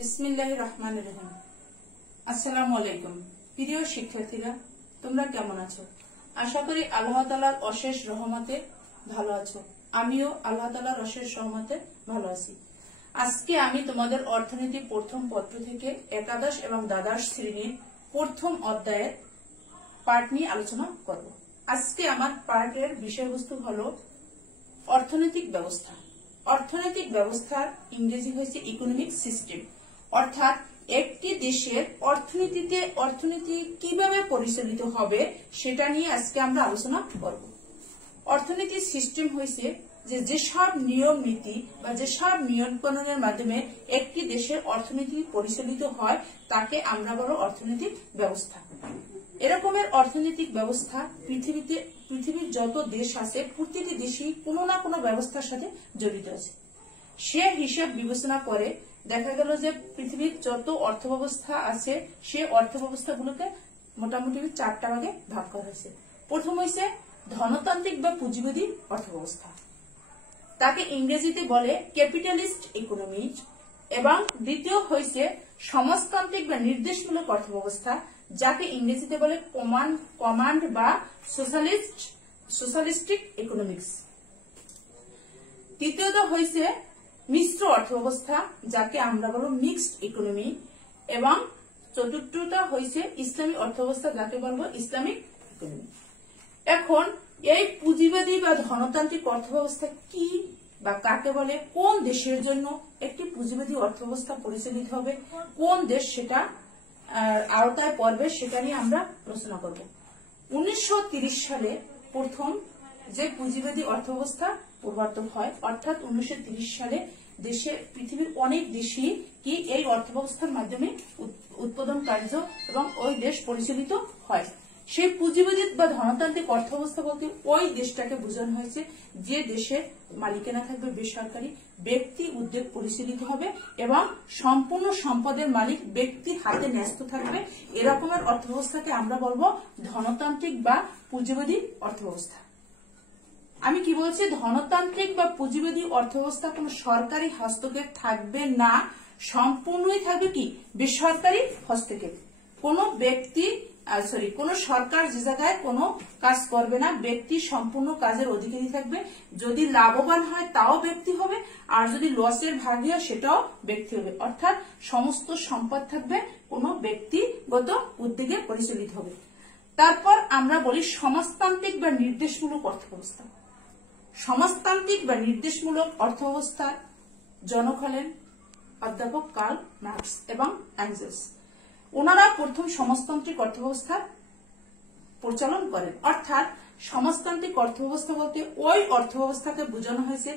বিসমিল্লাহির রহমানির রহিম। আসসালামু আলাইকুম। প্রিয় শিক্ষার্থীরা, তোমরা কেমন আছো? আশা করি আল্লাহ তাআলার অশেষ রহমতে ভালো আছো। আমিও আল্লাহ তাআলার অশেষ রহমতে ভালো আছি। আজকে আমি তোমাদের অর্থনীতি প্রথম পত্র থেকে একাদশ এবং দ্বাদশ শ্রেণীর প্রথম অধ্যায়ের পাঠ নিয়ে আলোচনা করব। আজকে আমার পাঠের বিষয়বস্তু হলো অর্থনৈতিক ব্যবস্থা। অর্থনৈতিক ব্যবস্থার ইংরেজি হয়েছে ইকোনমিক সিস্টেম, অর্থাৎ একটি দেশের অর্থনীতি কিভাবে পরিচালিত হবে সেটা নিয়ে আজকে আমরা আলোচনা করব। অর্থনীতির সিস্টেম হয়েছে যেসব নিয়ম নীতি বা যেসব নিয়ম কানুনের মাধ্যমে একটি দেশের অর্থনীতি পরিচালিত হয় তাকে আমরা বলবো অর্থনৈতিক ব্যবস্থা। এরকমের অর্থনৈতিক ব্যবস্থা পৃথিবীর যত দেশ আছে প্রতিটি দেশই কোনো না কোনো ব্যবস্থার সাথে জড়িত আছে। সে হিসাব বিবেচনা করে দেখা গেল যে পৃথিবীর যত অর্থ ব্যবস্থা আছে সে অর্থ ব্যবস্থাগুলোকে মোটামুটি 4টা ভাগে ভাগ করা হয়েছে। প্রথম হয়েছে ধনতান্ত্রিক বা পুঁজিবাদী অর্থ ব্যবস্থা, তাকে ইংরেজিতে বলে ক্যাপিটালিস্ট ইকোনমি, এবং দ্বিতীয় হয়েছে সমাজতান্ত্রিক বা নির্দেশমূলক অর্থ ব্যবস্থা, যাকে ইংরেজিতে বলে কমান্ড বা সোশ্যালিস্টিক ইকোনমিক্স। তৃতীয়ত হয়েছে মিশ্র অর্থ ব্যবস্থা, যাকে আমরা বলবো মিক্সড ইকোনমি, এবং চতুর্থটা হয়েছে ইসলামী অর্থ ব্যবস্থা, যাকে বলবো ইসলামিক ইকোনমি। এখন এই পুঁজিবাদী বা ধনতান্ত্রিক অর্থ ব্যবস্থা কি বা কাকে বলে, কোন দেশের জন্য একটি পুঁজিবাদী অর্থ ব্যবস্থা পরিচালিত হবে, কোন দেশ সেটা আওতায় পড়বে, সেটা নিয়ে আমরা আলোচনা করব। 1930 সালে প্রথম যে পুঁজিবাদী অর্থ ব্যবস্থা প্রবর্তন হয়, অর্থাৎ 1930 সালে পৃথিবীর অনেক দেশই কি এই অর্থ ব্যবস্থার মাধ্যমে উৎপাদন কার্য এবং ওই দেশ পরিচালিত হয়। সেই পুঁজিবাদী বা ধনতান্ত্রিক অর্থ ব্যবস্থা বলতে ওই দেশটাকে বোঝানো হয়েছে যে দেশের মালিকানা থাকবে বেসরকারি, ব্যক্তি উদ্যোগ পরিচালিত হবে এবং সম্পূর্ণ সম্পদের মালিক ব্যক্তি হাতে ন্যস্ত থাকবে। এরকমের অর্থ ব্যবস্থাকে আমরা বলবো ধনতান্ত্রিক বা পুঁজিবাদী অর্থ ব্যবস্থা। আমি কি বলছি, ধনতান্ত্রিক বা পুঁজিবাদী অর্থ ব্যবস্থা কোন সরকারি হস্তক্ষেপ থাকবে না, সম্পূর্ণই থাকবে কি বেসরকারি হস্তক্ষেপ। কোন সরকার যে জায়গায় কোনো কাজ করবে না, ব্যক্তি সম্পূর্ণ কাজের অধিকারী থাকবে। যদি লাভবান হয় তাও ব্যক্তি হবে, আর যদি লসের ভাগী হয় সেটাও ব্যক্তি হবে, অর্থাৎ সমস্ত সম্পদ থাকবে কোনো ব্যক্তিগত উদ্যোগে পরিচালিত হবে। তারপর আমরা বলি সমাজতান্ত্রিক বা নির্দেশমূলক অর্থ ব্যবস্থা। সমাজতান্ত্রিক বা নির্দেশমূলক অর্থ ব্যবস্থার জনক হলেন অধ্যাপক কার্ল মার্কস এবং এঙ্গেলস। ওনারা প্রথম সমাজতান্ত্রিক অর্থ ব্যবস্থা পরিচালন করেন। অর্থাৎ সমাজতান্ত্রিক অর্থ ব্যবস্থা বলতে ওই অর্থ ব্যবস্থাকে বোঝানো হয়েছে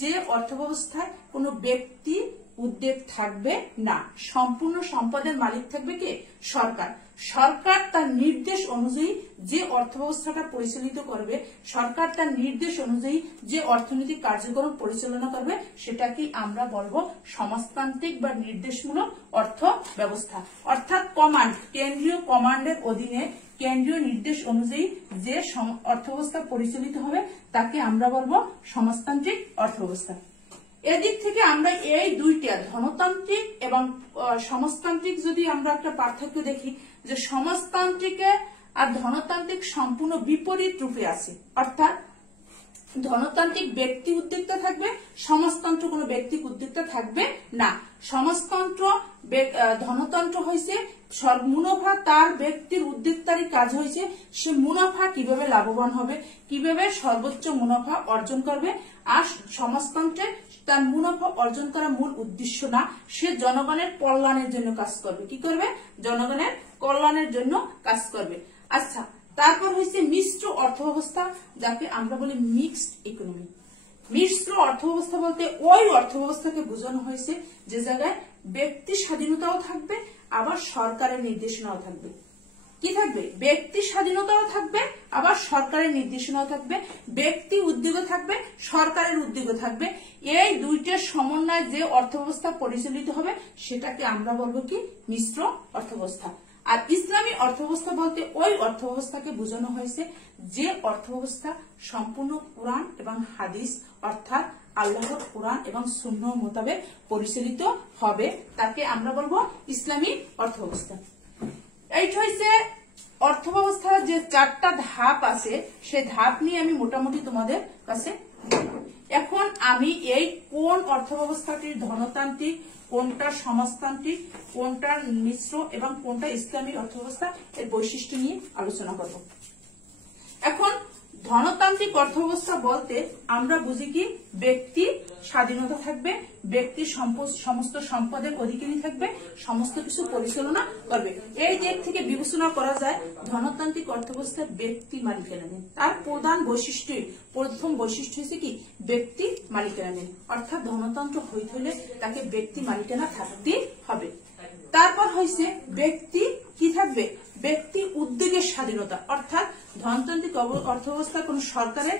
যে অর্থ ব্যবস্থায় কোনো ব্যক্তি উদ্যোগ থাকবে না, সম্পূর্ণ সম্পদের মালিক থাকবে কে? সরকার। সরকার তার নির্দেশ অনুযায়ী যে অর্থ ব্যবস্থাটা পরিচালিত করবে, সরকার তার নির্দেশ অনুযায়ী যে অর্থনৈতিক কার্যক্রম পরিচালনা করবে, সেটাকে আমরা বলবো সমাজতান্ত্রিক বা নির্দেশমূলক অর্থ ব্যবস্থা। অর্থাৎ কেন্দ্রীয় কমান্ডের অধীনে কেন্দ্রীয় নির্দেশ অনুযায়ী যে অর্থ ব্যবস্থা পরিচালিত হবে তাকে আমরা বলবো সমাজতান্ত্রিক অর্থ ব্যবস্থা। এদিক থেকে আমরা এই দুইটা ধনতান্ত্রিক এবং সমাজতান্ত্রিক যদি আমরা একটা পার্থক্য দেখি, যে সমাজতান্ত্রিকে আর ধনতান্ত্রিক সম্পূর্ণ বিপরীত রূপে আছে। অর্থাৎ ধনতান্ত্রিক ব্যক্তি উদ্যোক্তা থাকবে, সমাজতন্ত্র কোনো ব্যক্তি উদ্যোক্তা থাকবে না। ধনতন্ত্র হয়েছে মুনাফা, তার ব্যক্তির উদ্যোক্তারই কাজ হয়েছে সে মুনাফা কিভাবে লাভবান হবে, কিভাবে সর্বোচ্চ মুনাফা অর্জন করবে। আর সমাজতন্ত্রে তার মুনাফা অর্জন করা মূল উদ্দেশ্য না, সে জনগণের কল্যাণের জন্য কাজ করবে। কি করবে? জনগণের কল্যাণের জন্য কাজ করবে। আচ্ছা, তারপর হয়েছে মিশ্র অর্থ ব্যবস্থা, যাকে আমরা বলি মিক্সড ইকোনমি। মিশ্র অর্থ ব্যবস্থা বলতে ওই অর্থ ব্যবস্থাকে বোঝানো হয়েছে যে জায়গায় ব্যক্তি স্বাধীনতাও থাকবে আবার সরকারের নির্দেশনাও থাকবে। কি থাকবে? ব্যক্তি স্বাধীনতাও থাকবে আবার সরকারের নির্দেশনাও থাকবে, ব্যক্তি উদ্যোগও থাকবে, সরকারের উদ্যোগও থাকবে। এই দুইটার সমন্বয়ে যে অর্থ ব্যবস্থা পরিচালিত হবে সেটাকে আমরা বলবো কি মিশ্র অর্থ ব্যবস্থা। আর ইসলামী অর্থব্যবস্থা বলতে ওই অর্থব্যবস্থাকে বোঝানো হয়েছে যে অর্থব্যবস্থা সম্পূর্ণ কোরআন এবং হাদিস অর্থাৎ আল্লাহর কোরআন এবং সুন্নাহ মোতাবেক পরিচালিত হবে, তাকে আমরা বলবো ইসলামী অর্থব্যবস্থা। এইটা হচ্ছে অর্থব্যবস্থার যে 4টা ধাপ আছে, সেই ধাপ নিয়ে আমি মোটামুটি তোমাদের কাছে। এখন আমি এই কোন অর্থব্যবস্থাটি ধনতান্ত্রিক, কোনটা সমাজতান্ত্রিক, কোনটা মিশ্র এবং কোনটা ইসলামী অর্থব্যবস্থা এর বৈশিষ্ট্য নিয়ে আলোচনা করব। এখন ধনতান্ত্রিক অর্থব্যবস্থা বলতে আমরা বুঝি কি, ব্যক্তি স্বাধীনতা থাকবে, ব্যক্তি সমস্ত সম্পদের অধিকারী থাকবে, সমস্ত কিছু পরিচালনা করবে। এই দিক থেকে বিবেচনা করা যায় ধনতান্ত্রিক অর্থব্যবস্থার ব্যক্তি মালিকানাধীন। তার প্রথম বৈশিষ্ট্য হচ্ছে কি, ব্যক্তি মালিকানাধীন, অর্থাৎ ধনতন্ত্র হইতে হলে তাকে ব্যক্তি মালিকানা থাকতে হবে। তারপর হয়েছে ব্যক্তি কি থাকবে, ব্যক্তি উদ্যোগের স্বাধীনতা, অর্থাৎ ধনতান্ত্রিক অর্থব্যবস্থা কোন সরকারের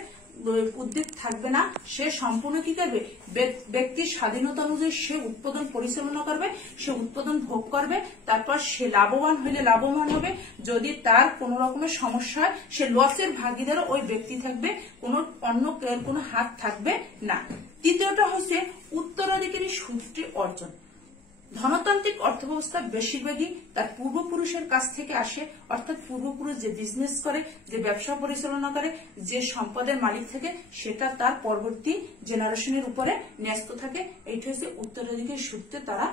উদ্যোগ থাকবে না, সে সম্পূর্ণ কি করবে, ব্যক্তির স্বাধীনতা অনুযায়ী সে উৎপাদন পরিচালনা করবে, সে উৎপাদন ভোগ করবে, তারপর সে লাভবান হইলে লাভবান হবে, যদি তার কোন রকমের সমস্যা হয় সে লসের ভাগিদারও ওই ব্যক্তি থাকবে, অন্য কোনো হাত থাকবে না। তৃতীয়টা হচ্ছে উত্তরাধিকারী সূত্রে অর্জন। ধনতান্ত্রিক অর্থব্যবস্থা বেশিরভাগই তার পূর্বপুরুষের কাছ থেকে আসে, অর্থাৎ পূর্বপুরুষ যে বিজনেস করে, যে ব্যবসা পরিচালনা করে, যে সম্পদের মালিক থাকে, সেটা তার পরবর্তী জেনারেশনের উপরে ন্যস্ত থাকে। এইটা হচ্ছে উত্তরাধিকারী সূত্রে তারা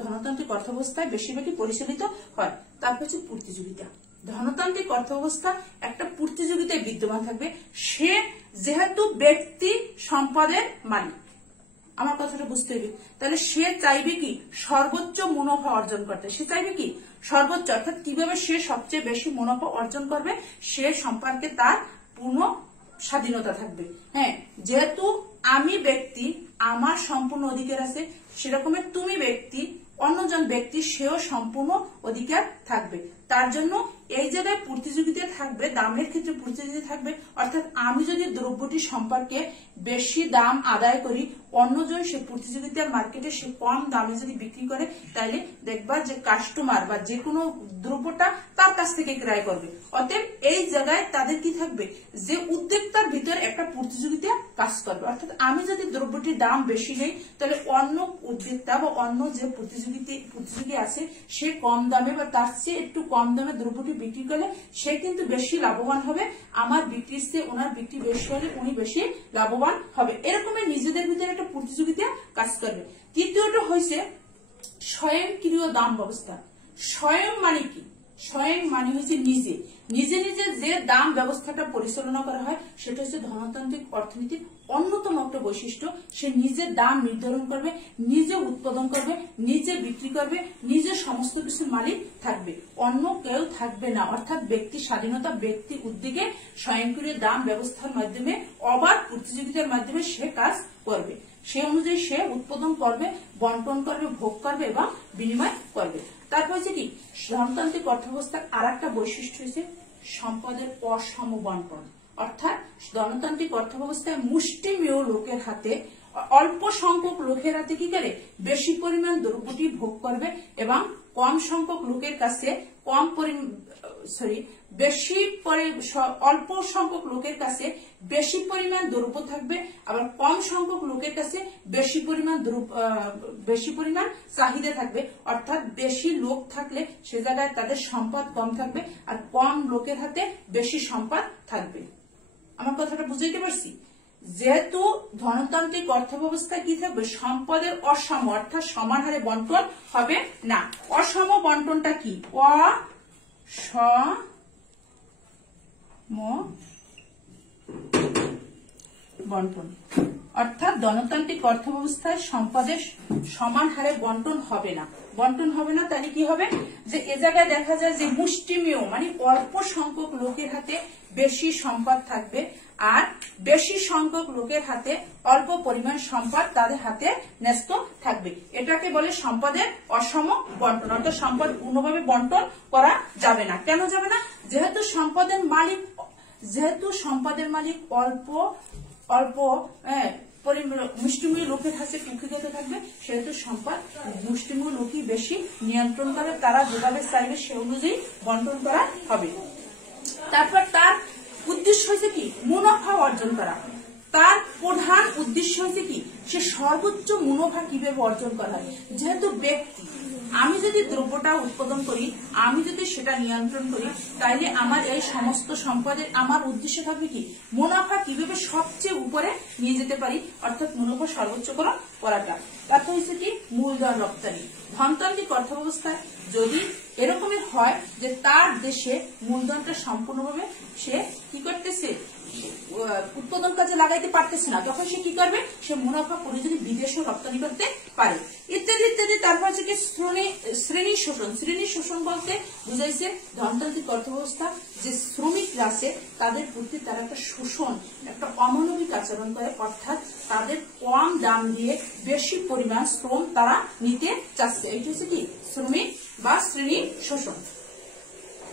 ধনতান্ত্রিক অর্থব্যবস্থায় বেশিরভাগই পরিচালিত হয়। তারপর হচ্ছে প্রতিযোগিতা। ধনতান্ত্রিক অর্থব্যবস্থা একটা প্রতিযোগিতায় বিদ্যমান থাকবে। সে যেহেতু ব্যক্তি সম্পদের মালিক, আমার কথাটা বুঝতে হবে, তাহলে সে চাইবে কি সর্বোচ্চ মুনাফা অর্জন করতে, সে চাইবে কি সর্বোচ্চ, অর্থাৎ কিভাবে সে সবচেয়ে বেশি মুনাফা অর্জন করবে সে সম্পর্কে তার পূর্ণ স্বাধীনতা থাকবে। হ্যাঁ, যেহেতু আমি ব্যক্তি, আমার সম্পূর্ণ অধিকার আছে, সেরকমের তুমি ব্যক্তি, অন্যজন ব্যক্তি সেও সম্পূর্ণ অধিকার থাকবে। তার জন্য এই জায়গায় প্রতিযোগিতা থাকবে, দামের ক্ষেত্রে প্রতিযোগিতা থাকবে, অর্থাৎ আমি যদি দ্রব্যটি সম্পর্কে বেশি দাম আদায় করি, অন্যজন সে প্রতিযোগিতার মার্কেটে সে কম দামে যদি বিক্রি করে, তাহলে দেখবা যে কাস্টমার বা যে কোনো দ্রব্যটা তার কাছ থেকে ক্রয় করবে। অতএব এই জায়গায় তাদের কি থাকবে, যে উদ্যোক্তার ভিতরে একটা প্রতিযোগিতা কাজ করবে, অর্থাৎ আমি যদি দ্রব্যটির দাম বেশি নেই, তাহলে অন্য উদ্যোক্তা বা অন্য যে প্রতিযোগী আছে সে কম দামে বা তার চেয়ে একটু কম দামে দ্রব্যটি বিক্রি করলে সে কিন্তু বেশি লাভবান হবে, আমার বিক্রির চেয়ে ওনার বিক্রি বেশি হলে উনি বেশি লাভবান হবে। এরকমের নিজেদের ভিতরে একটা প্রতিযোগিতা কাজ করবে। তৃতীয়টা হয়েছে স্বয়ংক্রিয় দাম ব্যবস্থা। স্বয়ং মানে কি, স্বয়ং মানে হচ্ছে নিজে নিজে নিজে যে দাম ব্যবস্থাটা পরিচালনা করা হয়, সেটা হচ্ছে ধনতান্ত্রিক অর্থনীতির অন্যতম একটা বৈশিষ্ট্য। সে নিজে দাম নির্ধারণ করবে, নিজে উৎপাদন করবে, নিজে বিক্রি করবে, নিজে সমস্ত কিছুর মালিক থাকবে, অন্য কেউ থাকবে না। অর্থাৎ ব্যক্তি স্বাধীনতা, ব্যক্তি উদ্যোগে স্বয়ংক্রিয় দাম ব্যবস্থার মাধ্যমে অবাধ প্রতিযোগিতার মাধ্যমে সে কাজ করবে, সে অনুযায়ী সে উৎপাদন করবে, বন্টন করবে, ভোগ করবে এবং বিনিময় করবে। তারপর হচ্ছে কি, ধনতান্ত্রিক অর্থব্যবস্থার আর একটা বৈশিষ্ট্য হচ্ছে সম্পদের অসম বন্টন। অর্থাৎ ধনতান্ত্রিক অর্থব্যবস্থায় মুষ্টিমেয় লোকের হাতে, অল্প সংখ্যক লোকের হাতে কি করে বেশি পরিমাণ দ্রব্যটি ভোগ করবে এবং কম সংখ্যক লোকের কাছে অল্প সংখ্যক লোকের কাছে বেশি পরিমাণ দ্রব্য থাকবে, আবার কম সংখ্যক লোকের কাছে বেশি পরিমাণ চাহিদা থাকবে। অর্থাৎ বেশি লোক থাকলে সে জায়গায় তাদের সম্পদ কম থাকবে, আর কম লোকের হাতে বেশি সম্পদ থাকবে। আমার কথাটা বুঝাইতে পারছি? যেহেতু ধনতান্ত্রিক অর্থব্যবস্থা কি থাকবে, সম্পদের অসম, অর্থাৎ সমান হারে বন্টন হবে না। অসম বন্টনটা কি, অসম বন্টন, অর্থাৎ ধনতান্ত্রিক অর্থব্যবস্থায় সম্পদের সমান হারে বন্টন হবে না। বন্টন হবে না তাহলে কি হবে, যে এ জায়গায় দেখা যায় যে মুষ্টিমেয় মানে অল্প সংখ্যক লোকের হাতে বেশি সম্পদ থাকবে, আর বেশি সংখ্যক লোকের হাতে অল্প পরিমাণ সম্পদ তাদের হাতে ন্যস্ত থাকবে। এটাকে বলে সম্পদের অসম বন্টন। অর্থাৎ সম্পদ পূর্ণভাবে বন্টন করা যাবে না। কেন যাবে না, যেহেতু সম্পদের মালিক অল্প মুষ্টিমেয় লোকের হাতে কুক্ষিগত থাকবে, সেহেতু সম্পদ মুষ্টিমেয় লোকই বেশি নিয়ন্ত্রণ করে, তারা যেভাবে চাইবে সে অনুযায়ী বন্টন করা হবে। তারপর তার উদ্দেশ্য হয়েছে কি, মুনাফা অর্জন করা। তার প্রধান উদ্দেশ্য হয়েছে কি, সে সর্বোচ্চ মুনাফা কিভাবে অর্জন করা হয়। যেহেতু ব্যক্তি, আমি যদি দ্রব্যটা উৎপাদন করি, আমি যদি সেটা নিয়ন্ত্রণ করি, তাইলে আমার এই সমস্ত সম্পদের আমার উদ্দেশ্য থাকবে কি, মুনাফা কিভাবে সবচেয়ে উপরে নিয়ে যেতে পারি, অর্থাৎ মুনাফা সর্বোচ্চকরণ করাটা। তারপর হচ্ছে কি, মূলধন রপ্তানি। ধনতান্ত্রিক অর্থব্যবস্থায় যদি এরকমই হয় যে তার দেশে মূলধনটা সম্পূর্ণভাবে সে কি করতেছে, উৎপাদন কাজে লাগাইতে পারতেছে না, তখন সে কি করবে, সে মুনাফা করে যদি বিদেশে রপ্তানি করতে পারে, ইত্যাদি ইত্যাদি। তারপর হচ্ছে কি শ্রেণী শোষণ। শ্রেণী শোষণ বলতে বুঝাইছে ধনতান্ত্রিক অর্থব্যবস্থা যে শ্রমিকরা আছে তাদের প্রতি তারা একটা শোষণ, একটা অমানবিক আচরণ করে, অর্থাৎ তাদের কম দাম দিয়ে বেশি পরিমাণ শ্রম তারা নিতে চাচ্ছে। এইটা হচ্ছে কি শ্রমিক বা শ্রেণী শোষণ।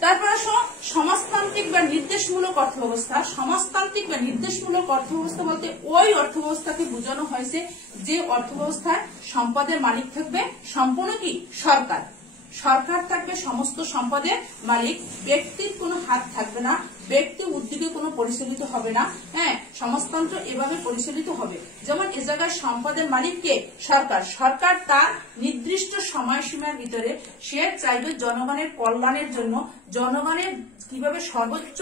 তারপর আসো সমাজতান্ত্রিক বা নির্দেশমূলক অর্থব্যবস্থা। সমাজতান্ত্রিক বা নির্দেশমূলক অর্থব্যবস্থা বলতে ওই অর্থব্যবস্থাকে বোঝানো হয়েছে যে অর্থব্যবস্থায় সম্পদের মালিক থাকবে সম্পূর্ণ কি সরকার। সরকার থাকবে সমস্ত সম্পদের মালিক, ব্যক্তির কোনো হাত থাকবে না, ব্যক্তি উদ্যোগে কোনো পরিচালিত হবে না। হ্যাঁ, সমাজতন্ত্র এভাবে পরিচালিত হবে। যেমন এ জায়গায় সম্পদের মালিক কে, সরকার। সরকার তার নির্দিষ্ট সময়সীমার ভিতরে সে চাইবে জনগণের কল্যাণের জন্য, জনগণের কিভাবে সর্বোচ্চ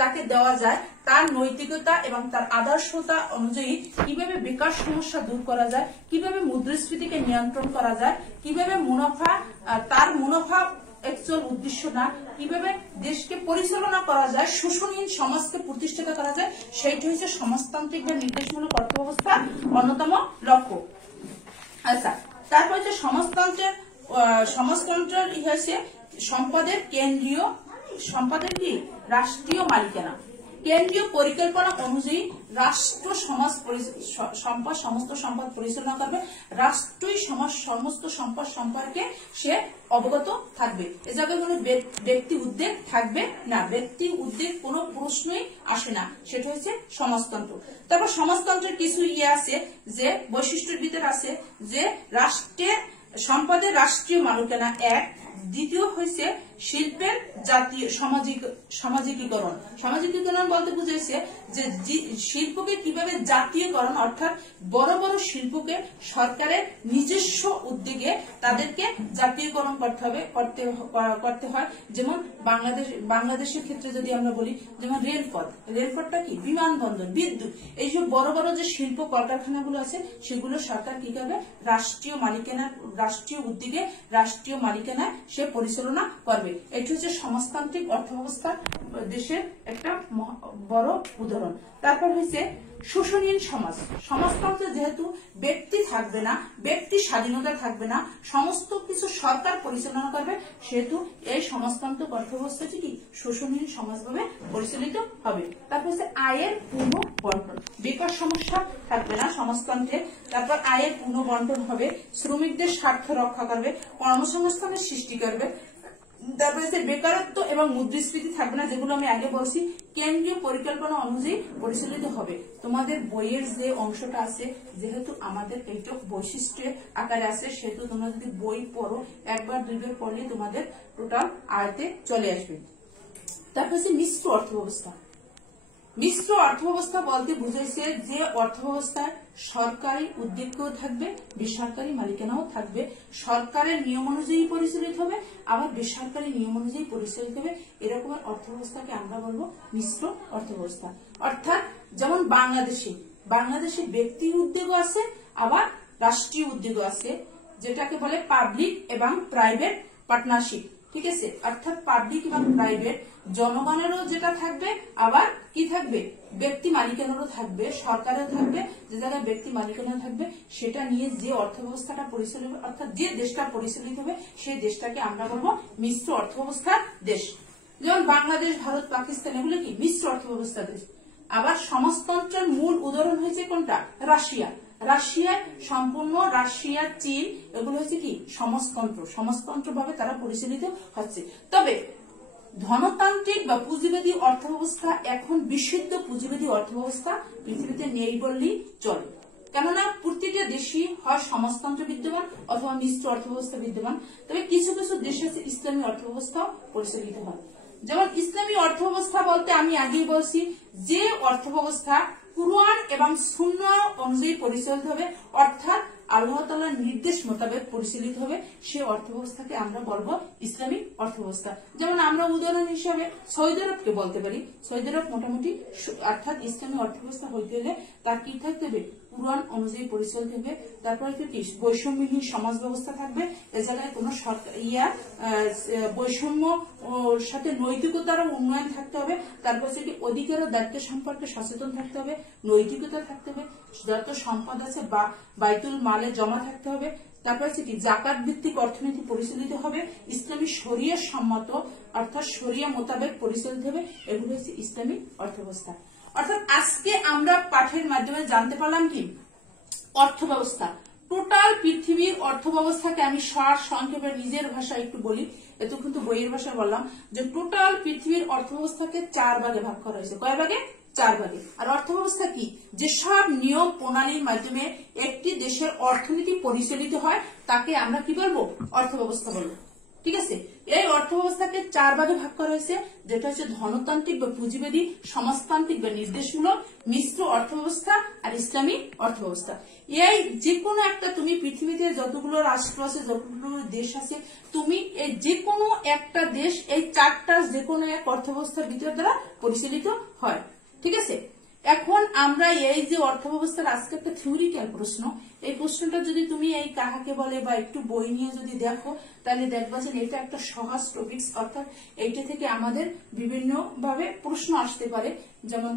তাকে দেওয়া যায়, তার নৈতিকতা এবং তার আদর্শতা অনুযায়ী কিভাবে বেকার সমস্যা দূর করা যায়, কিভাবে মুদ্রাস্ফীতিকে নিয়ন্ত্রণ করা যায়, কিভাবে মুনাফা, তার মুনাফা একচুয়াল উদ্দেশ্য না, কিভাবে দেশকে পরিচালনা করা যায়, শোষণহীন সমাজকে প্রতিষ্ঠিত করা যায়, সেইটা হচ্ছে সমাজতান্ত্রিক বা নির্দেশমূলক অর্থব্যবস্থার অন্যতম লক্ষ্য। আচ্ছা, তারপর হচ্ছে সমাজতন্ত্রের হচ্ছে সম্পদের কেন্দ্রীয়, সম্পদের কি রাষ্ট্রীয় মালিকানা। কেন্দ্রীয় পরিকল্পনা অনুযায়ী রাষ্ট্র সমাজ সম্পদ, সমস্ত সম্পদ পরিচালনা করবে, রাষ্ট্রই সমাজ সমস্ত সম্পদ সম্পর্কে সে অবগত থাকবে। এ জায়গায় কোনো ব্যক্তি উদ্যোগ থাকবে না, ব্যক্তি উদ্যোগ কোনো প্রশ্নই আসে না, সেটা হচ্ছে সমাজতন্ত্র। তারপর সমাজতন্ত্রের কিছু আছে যে বৈশিষ্ট্যের ভিতরে আছে যে রাষ্ট্রের সম্পদের রাষ্ট্রীয় মালিকানা এক, দ্বিতীয় হয়েছে শিল্পের জাতীয় সামাজিকীকরণ। সামাজিকীকরণ বলতে বুঝেছে যে শিল্পকে কিভাবে জাতীয়করণ, অর্থাৎ বড় বড় শিল্পকে সরকারের নিজস্ব উদ্যোগে তাদেরকে জাতীয়করণ করতে হয়। যেমন বাংলাদেশের ক্ষেত্রে যদি আমরা বলি, যেমন রেলপথটা কি, বিমানবন্দর, বিদ্যুৎ, এইসব বড় বড় যে শিল্প কলকারখানাগুলো আছে সেগুলো সরকার কি করবে, রাষ্ট্রীয় মালিকানা, রাষ্ট্রীয় উদ্যোগে রাষ্ট্রীয় মালিকানা সে পরিচালনা করবে। এটি হচ্ছে সমাজতান্ত্রিক অর্থব্যবস্থা দেশের একটা বড় উদাহরণ। তারপর হচ্ছে শোষণহীন সমাজ। সমাজতন্ত্রে যেহেতু ব্যক্তি থাকবে না, ব্যক্তি স্বাধীনতা থাকবে না, সমস্ত কিছু সরকার পরিচালনা করবে, সেহেতু এই সমাজতান্ত্রিক অর্থব্যবস্থাটি কি শোষণহীন সমাজভাবে পরিচালিত হবে। তারপর হচ্ছে আয়ের পূর্ণ বন্টন। বেকার সমস্যা থাকবে না সমাজতন্ত্রে। তারপর আয়ের পূর্ণ বন্টন হবে, শ্রমিকদের স্বার্থ রক্ষা করবে, কর্মসংস্থানের সৃষ্টি করবে। তারপরে হচ্ছে বেকারত্ব এবং মুদ্রাস্ফীতি থাকবে না, যেগুলো আমি আগে বলছি। কেন্দ্রীয় পরিকল্পনা অনুযায়ী পরিচালিত হবে। তোমাদের বইয়ের যে অংশটা আছে, যেহেতু আমাদের এইটা বৈশিষ্ট্যের আকারে আছে, সেহেতু তোমরা যদি বই পড়ো, একবার দুইবার পড়লে তোমাদের টোটাল আয়তে চলে আসবে। তারপর হচ্ছে মিশ্র অর্থব্যবস্থা। মিশ্র অর্থব্যবস্থা বলতে বুঝাইছে যে অর্থব্যবস্থায় সরকারি উদ্যোগও থাকবে, বেসরকারি মালিকানাও থাকবে, সরকারের নিয়ম অনুযায়ী পরিচালিত হবে, আবার বেসরকারি নিয়ম অনুযায়ী পরিচালিত হবে। এরকমের অর্থব্যবস্থাকে আমরা বলবো মিশ্র অর্থব্যবস্থা। অর্থাৎ যেমন বাংলাদেশে ব্যক্তি উদ্যোগও আছে, আবার রাষ্ট্রীয় উদ্যোগও আছে, যেটাকে বলে পাবলিক এবং প্রাইভেট পার্টনারশিপ। ঠিক আছে, অর্থাৎ পাবলিক এবং প্রাইভেট, জনগণেরও যেটা থাকবে, আবার কি থাকবে, ব্যক্তি মালিকানারও থাকবে, সরকারও থাকবে। যে জায়গায় ব্যক্তি মালিকানা থাকবে সেটা নিয়ে যে অর্থব্যবস্থাটা পরিচালিত, অর্থাৎ যে দেশটা পরিচালিত হবে, সেই দেশটাকে আমরা বলবো মিশ্র অর্থব্যবস্থার দেশ। যেমন বাংলাদেশ, ভারত, পাকিস্তান, এগুলো কি মিশ্র অর্থব্যবস্থার দেশ। আবার সমাজতন্ত্রের মূল উদাহরণ হয়েছে কোনটা, রাশিয়া সম্পূর্ণ, রাশিয়া, চীন, এগুলো হচ্ছে কি সমাজতন্ত্র ভাবে তারা পরিচালিত হচ্ছে। তবে ধনতান্ত্রিক বা পুঁজিবাদী অর্থব্যবস্থা এখন বিশুদ্ধ পুঁজিবাদী অর্থব্যবস্থা পৃথিবীতে নেই বললেই চলে। কেননা প্রতিটা দেশই হয় সমাজতন্ত্র বিদ্যমান অথবা মিশ্র অর্থব্যবস্থা বিদ্যমান। তবে কিছু কিছু দেশে ইসলামী অর্থব্যবস্থাও পরিচালিত হয়। যেমন ইসলামী অর্থব্যবস্থা বলতে আমি আগেই বলছি যে অর্থব্যবস্থা কুরআন এবং সুন্নাহ অনুযায়ী পরিচালিত হবে, অর্থাৎ আল্লাহ তাআলার নির্দেশ মোতাবেক পরিচালিত হবে, সে অর্থব্যবস্থাকে আমরা বলবো ইসলামী অর্থব্যবস্থা। যেমন আমরা উদাহরণ হিসেবে সৌদি আরবকে বলতে পারি। সৌদি আরব মোটামুটি অর্থাৎ ইসলামী অর্থব্যবস্থা হইতে হলে তার কি থাকতে হবে, কুরআন অনুযায়ী পরিচালিত হবে। তারপরে কি বৈষম্যহীন সমাজ ব্যবস্থা থাকবে, এ জায়গায় কোন বৈষম্য সাথে নৈতিকতারও উন্নয়ন থাকতে হবে। তারপর সেটি অধিকার ও দায়িত্ব সম্পর্কে সচেতন থাকতে হবে, নৈতিকতা থাকতে হবে, যত সম্পদ আছে বা বাইতুল মালে জমা থাকতে হবে। তারপরে সেটি জাকাত ভিত্তিক অর্থনীতি পরিচালিত হবে, ইসলামী শরিয়া সম্মত অর্থাৎ শরিয়া মোতাবেক পরিচালিত হবে। এগুলো হচ্ছে ইসলামী অর্থব্যবস্থা। অর্থাৎ আজকে আমরা পাঠের মাধ্যমে জানতে পারলাম কি অর্থব্যবস্থা। টোটাল পৃথিবীর অর্থব্যবস্থাকে আমি সংক্ষেপে নিজের ভাষায় একটু বলি, এত কিন্তু বইয়ের ভাষায় বললাম যে টোটাল পৃথিবীর অর্থব্যবস্থাকে 4 ভাগে ভাগ করা হয়েছে। কয় ভাগে? 4 ভাগে। আর অর্থব্যবস্থা কি? যেসব নিয়ম প্রণালীর মাধ্যমে একটি দেশের অর্থনীতি পরিচালিত হয় তাকে আমরা কি বলবো? অর্থব্যবস্থা বলবো। ঠিক আছে, এই অর্থব্যবস্থাকে 4 ভাগে ভাগ করা হয়েছে, যেটা হচ্ছে ধনতান্ত্রিক বা পুঁজিবাদী, সমাজতান্ত্রিক বা নির্দেশমূলক, মিশ্র অর্থব্যবস্থা আর ইসলামী অর্থব্যবস্থা। এই যে কোনো একটা তুমি পৃথিবীতে যতগুলো রাষ্ট্র আছে, যতগুলো দেশ আছে, তুমি এই যে কোনো একটা দেশ এই 4টা যে কোনো এক অর্থব্যবস্থার ভিতর দ্বারা পরিচালিত হয়। ঠিক আছে, এখন আমরা এই যে অর্থব্যবস্থার আজকে একটা থিওরিক্যাল প্রশ্ন, এই প্রশ্নটা যদি তুমি এই কাহাকে বলে বা একটু বই নিয়ে যদি দেখো তাহলে দেখবা যে এটা একটা সহজ টপিকস, অর্থাৎ এইটা থেকে আমাদের বিভিন্ন ভাবে প্রশ্ন আসতে পারে। যেমন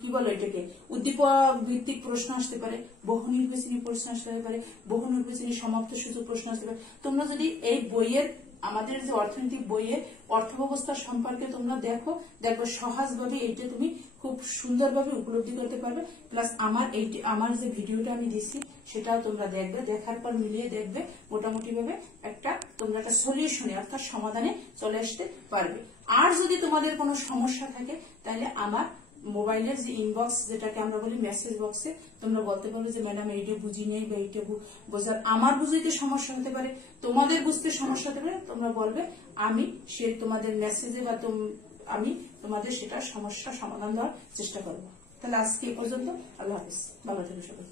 কি বলে এটাকে উদ্দীপক ভিত্তিক প্রশ্ন আসতে পারে, বহু নির্বাচনী প্রশ্ন আসতে পারে, বহু নির্বাচনী সমাপ্ত সূচক প্রশ্ন আসতে পারে। তোমরা যদি এই বইয়ের আমাদের যে অর্থনৈতিক বইয়ের অর্থব্যবস্থা সম্পর্কে তোমরা দেখো সহজভাবে এইটা তুমি খুব সুন্দরভাবে উপলব্ধি করতে পারবে। প্লাস আমার যে ভিডিওটা আমি দিচ্ছি সেটাও তোমরা দেখবে, দেখার পর মিলিয়ে দেখবে মোটামুটি ভাবে তোমরা একটা সলিউশনে অর্থাৎ সমাধানে চলে আসতে পারবে। আর যদি তোমাদের কোনো সমস্যা থাকে তাহলে আমার মোবাইলের যে ইনবক্স যেটাকে আমরা বলি মেসেজ বক্সে তোমরা বলতে পারো যে ম্যাডাম এইটা বুঝি নেই বা এইটা বোঝার আমার বুঝতে সমস্যা হতে পারে, তোমাদের বুঝতে সমস্যা হতে পারে, তোমরা বলবে, আমি সে তোমাদের মেসেজে বা আমি তোমাদের সেটা সমস্যা সমাধান দেওয়ার চেষ্টা করবো। তাহলে আজকে এই পর্যন্ত, আল্লাহ হাফেজ, ভালো থেকো সবাই।